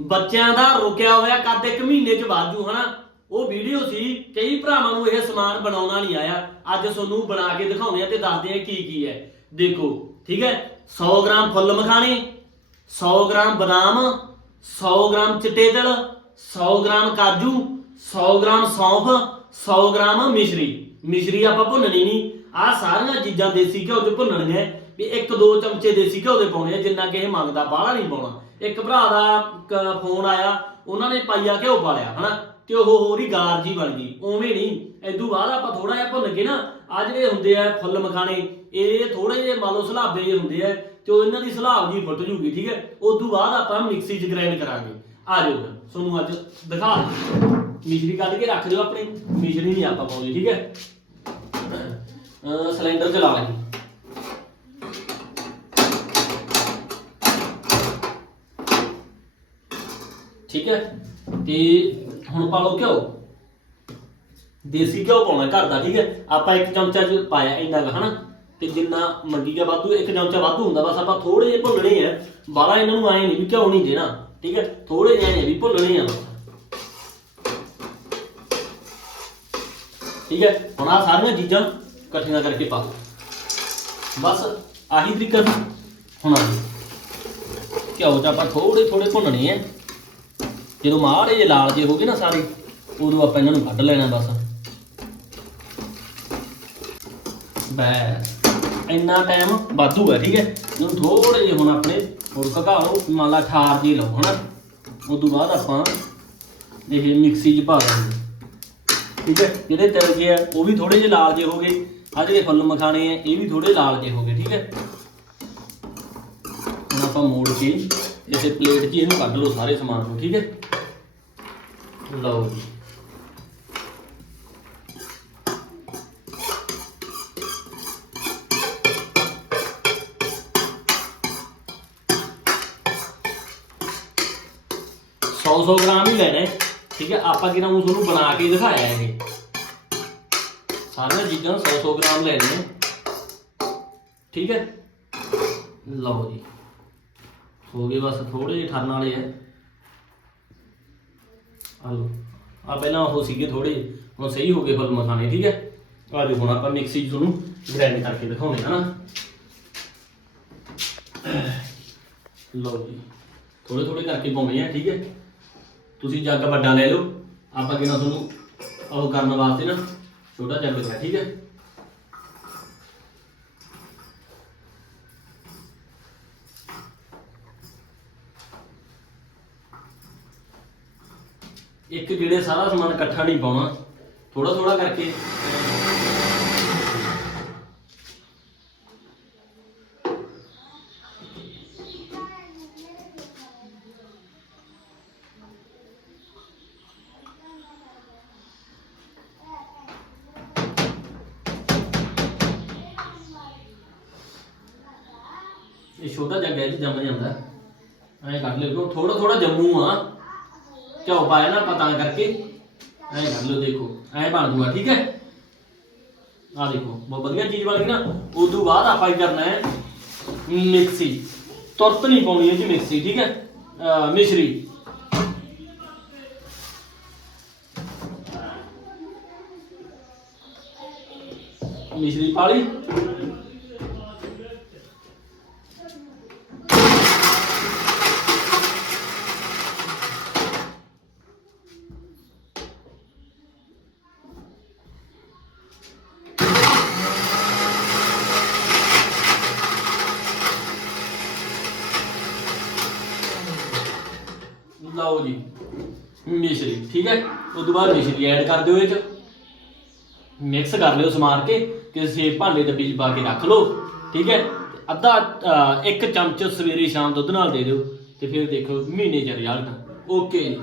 ਬੱਚਿਆਂ ਦਾ ਰੁਕਿਆ ਹੋਇਆ ਕੱਦ ਇੱਕ ਮਹੀਨੇ ਚ ਵਾਜੂ ਹਨਾ? ਉਹ ਵੀਡੀਓ ਸੀ, ਕਈ ਭਰਾਵਾਂ ਨੂੰ ਇਹ ਸਮਾਨ ਬਣਾਉਣਾ ਨਹੀਂ ਆਇਆ। ਅੱਜ ਤੁਹਾਨੂੰ ਬਣਾ ਕੇ ਦਿਖਾਉਂਦੇ ਆ ਤੇ ਦੱਸਦੇ ਆ ਕੀ ਕੀ ਹੈ। ਦੇਖੋ, ਠੀਕ ਹੈ? 100 ਗ੍ਰਾਮ ਫੁੱਲ ਮਖਾਣੇ 100 ਗ੍ਰਾਮ ਬਦਾਮ 100 ਗ੍ਰਾਮ ਚਿੱਟੇ ਤਿਲ 100 ਗ੍ਰਾਮ ਕਾਜੂ 100 ਗ੍ਰਾਮ ਸੌਂਫ 100 ਗ੍ਰਾਮ ਮਿਸ਼ਰੀ। ਮਿਸ਼ਰੀ ਆਪਾਂ ਭੁੰਨਣੀ ਨਹੀਂ। ਆ ਸਾਰੀਆਂ ਚੀਜ਼ਾਂ ਦੇਸੀ ਘਿਓ 'ਚ ਭੁੰਨਣੀਆਂ। ਵੀ ਇੱਕ ਦੋ ਚਮਚੇ ਦੇਸੀ ਘਿਓ ਦੇ ਪਾਉਣੇ ਆ, ਜਿੰਨਾ ਕਿ ਇਹ ਮੰਗਦਾ, ਬਾਹਲਾ ਨਹੀਂ ਪਾਉਣਾ। ਇੱਕ ਭਰਾ ਦਾ ਫੋਨ ਆਇਆ, ਉਹਨਾਂ ਨੇ ਪਾਈਆ ਘਿਓ ਪਾ ਲਿਆ ਹਨਾ? ਤੇ ਉਹ ਹੋਰ ਹੀ ਗਾਰ ਜੀ ਬਣ ਗਈ, ਉਵੇਂ ਨਹੀਂ। ਇਦੋਂ ਬਾਅਦ ਆਪਾਂ ਥੋੜਾ ਜਿਹਾ ਭੁੰਨ ਕੇ ਨਾ ਆ ਜਿਹੜੇ ਹੁੰਦੇ ਆ ਫੁੱਲ ਮਖਾਣੇ, ਇਹ ਥੋੜੇ ਜਿਹੇ ਮੰਨ ਲਓ ਸਲਾਬੇ ਜਿਹੇ ਹੁੰਦੇ ਆ, ਤੇ ਉਹ ਇਹਨਾਂ ਦੀ ਸਲਾਬ ਜੀ ਫੁੱਟ ਜੂਗੀ, ਠੀਕ ਹੈ? ਉਸ ਤੋਂ ਬਾਅਦ ਆਪਾਂ ਮਿਕਸੀ 'ਚ ਗ੍ਰਾਈਂਡ ਕਰਾਂਗੇ। ਆ ਜਾਓ ਫਿਰ, ਤੁਹਾਨੂੰ ਅੱਜ ਦਿਖਾ ਮਿਸ਼ਰੀ ਕੱਢ ਕੇ ਰੱਖ ਦਿਓ ਆਪਣੀ, ਮਿਸ਼ਰੀ ਨਹੀਂ ਆਪਾਂ ਪਾਉਂਦੇ ਠੀਕ ਹੈ? ਸਿਲੰਡਰ ਚਲਾ ਲਈ ਠੀਕ ਹੈ? ਤੇ ਹੁਣ ਪਾ ਲਓ ਘਿਓ। ਦੇਸੀ ਘਿਓ ਪਾਉਣਾ ਘਰ ਦਾ, ਠੀਕ ਹੈ? ਆਪਾਂ ਇੱਕ ਚਮਚਾ ਚ ਪਾਇਆ ਇੰਨਾ ਕੁ, ਹਨਾ? ਤੇ ਜਿੰਨਾ ਮੰਗੀ ਗਿਆ ਵਾਧੂ, ਇੱਕ ਚਮਚਾ ਵਾਧੂ ਹੁੰਦਾ, ਬਸ ਆਪਾਂ ਥੋੜੇ ਜਿਹੇ ਭੁੰਨਣੇ ਆ। ਬਾਲਾ ਇਹਨਾਂ ਨੂੰ ਆਏ ਨਹੀਂ ਵੀ ਘਿਓ ਨਹੀਂ ਦੇਣਾ, ਠੀਕ ਹੈ? ਥੋੜੇ ਜਿਹੇ ਨੇ ਵੀ ਭੁੰਨਣੇ ਆ। ਬਸ ਠੀਕ ਹੈ? ਹੁਣ ਆ ਸਾਰੀਆਂ ਚੀਜ਼ਾਂ ਇਕੱਠੀਆਂ ਕਰਕੇ ਪਾ ਦਿਓ। ਬਸ ਆਹੀ ਤਰੀਕਾ ਹੁਣ ਆ ਘਿਓ ਚ ਆਪਾਂ ਥੋੜੇ ਥੋੜੇ ਭੁੰਨਣੇ ਆ। ਜਦੋਂ ਮਾੜੇ ਜੇ ਲਾਲ ਜੇ ਹੋ ਗਏ ਨਾ ਸਾਰੇ, ਉਦੋਂ ਆਪਾਂ ਇਹਨਾਂ ਨੂੰ ਕੱਢ ਲੈਣਾ ਬਸ। ਬਸ, ਇੰਨਾ ਟਾਈਮ ਵਾਧੂ ਹੈ, ਠੀਕ ਹੈ? ਇਹਨੂੰ ਥੋੜੇ ਜਿਹੇ ਹੁਣ ਆਪਣੇ ਹੋਰ ਘਕਾ ਲਓ ਮੰਨ ਲਾ ਠਾਰ ਜੀ ਲਓ, ਹਨਾ? ਉਦੋਂ ਬਾਅਦ ਆਪਾਂ ਇਹ ਮਿਕਸੀ 'ਚ ਪਾ ਦਾਂਗੇ ਠੀਕ ਹੈ? ਜਿਹੜੇ ਤਿਲ ਜੇ ਆ, ਉਹ ਵੀ ਥੋੜੇ ਜਿਹੇ ਲਾਲ ਜੇ ਹੋ ਗਏ। ਆ ਜਿਹੜੇ ਫੁੱਲ ਮਖਾਣੇ ਆ, ਇਹ ਵੀ ਥੋੜੇ ਲਾਲ ਜੇ ਹੋ ਗਏ, ਠੀਕ ਹੈ? ਹੁਣ ਆਪਾਂ ਮੋੜ ਕੇ ਇਸੇ ਪਲੇਟ 'ਚ ਇਹਨੂੰ ਕੱਢ ਲਓ ਸਾਰੇ ਸਮਾਨ ਨੂੰ, ਠੀਕ ਹੈ? ਲਓ ਜੀ। ਸੌ ਸੌ ਗ੍ਰਾਮ ਹੀ ਲੈਣਾ, ਠੀਕ ਹੈ? ਆਪਾਂ ਕਿਹਨਾਂ ਨੂੰ ਤੁਹਾਨੂੰ ਬਣਾ ਕੇ ਦਿਖਾਇਆ ਇਹ। ਸਾਰੀਆਂ ਚੀਜ਼ਾਂ 100 100 ਗ੍ਰਾਮ ਲੈਣੀਆਂ। ਠੀਕ ਹੈ? ਲਓ ਜੀ। ਹੋ ਗਏ ਬਸ ਥੋੜੇ ਜਿਹੇ ਠਰਨ ਵਾਲੇ ਆ। ਆ ਆ ਪਹਿਲਾਂ ਉਹ ਸੀਗੇ ਥੋੜੇ ਹੁਣ ਸਹੀ ਹੋ ਗਏ ਫਲ ਮਖਾਣੇ ਠੀਕ ਹੈ? ਆ ਦੇਖੋ ਹੁਣ ਆਪਾਂ ਮਿਕਸੀ 'ਚ ਤੁਹਾਨੂੰ ਗ੍ਰਾਈਂਡ ਕਰਕੇ ਦਿਖਾਉਣੇ ਹਾਂ ਨਾ। ਲਓ ਜੀ ਥੋੜੇ ਥੋੜੇ ਕਰਕੇ ਪਾਉਣੇ ਆ, ਠੀਕ ਹੈ? ਤੁਸੀਂ ਜੱਗ ਵੱਡਾ ਲੈ ਲਓ, ਆਪਾਂ ਕਿਹਨਾਂ ਤੁਹਾਨੂੰ ਉਹ ਕਰਨ ਵਾਸਤੇ ਨਾ ਛੋਟਾ ਜੱਗ ਲਿਆ ਠੀਕ ਹੈ? ਇੱਕ ਜਿਹੜੇ ਸਾਰਾ ਸਮਾਨ ਇਕੱਠਾ ਨਹੀਂ ਪਾਉਣਾ। ਥੋੜਾ ਥੋੜਾ ਕਰਕੇ। ਇਹ ਛੋਟਾ ਜੱਗ ਹੈ ਜੰਮ ਜਾਂਦਾ। ਐਂ ਕਰ ਲਿਓ ਥੋੜਾ ਥੋੜਾ ਜੰਮੂ ਆ। ਘਿਓ ਪਾਇਆ ਨਾ ਆਪਾਂ ਤਾਂ ਕਰਕੇ ਐਂ ਕਰ ਲਿਓ ਦੇਖੋ ਐਂ ਬਣ ਜੂਗਾ ਠੀਕ ਹੈ ਆ ਦੇਖੋ ਬਹੁਤ ਵਧੀਆ ਚੀਜ਼ ਬਣ ਗਈ ਨਾ ਉਦੋਂ ਬਾਅਦ ਆਪਾਂ ਕੀ ਕਰਨਾ ਹੈ ਮਿਕਸੀ ਤੁਰਤ ਨਹੀਂ ਪਾਉਣੀ ਹੈ ਜੀ ਮਿਕਸੀ ਠੀਕ ਹੈ ਅਹ ਮਿਸ਼ਰੀ ਮਿਸ਼ਰੀ ਲਓ ਜੀ ਮਿਸ਼ਰੀ ਠੀਕ ਹੈ? ਉਸ ਤੋਂ ਬਾਅਦ ਮਿਸ਼ਰੀ ਐਡ ਕਰ ਦਿਓ ਇਹ ਚ। ਮਿਕਸ ਕਰ ਲਿਓ ਸਮਾਰ ਕੇ ਕਿਸੇ ਭਾਂਡੇ ਡੱਬੀ 'ਚ ਪਾ ਕੇ ਰੱਖ ਲਓ ਠੀਕ ਹੈ? ਅੱਧਾ ਅਹ, ਇੱਕ ਚਮਚ ਸਵੇਰੇ ਸ਼ਾਮ ਦੁੱਧ ਨਾਲ ਦੇ ਦਿਓ ਤੇ ਫਿਰ ਦੇਖੋ ਮਹੀਨੇ ਚ ਰਿਜ਼ਲਟ ਓਕੇ ਜੀ।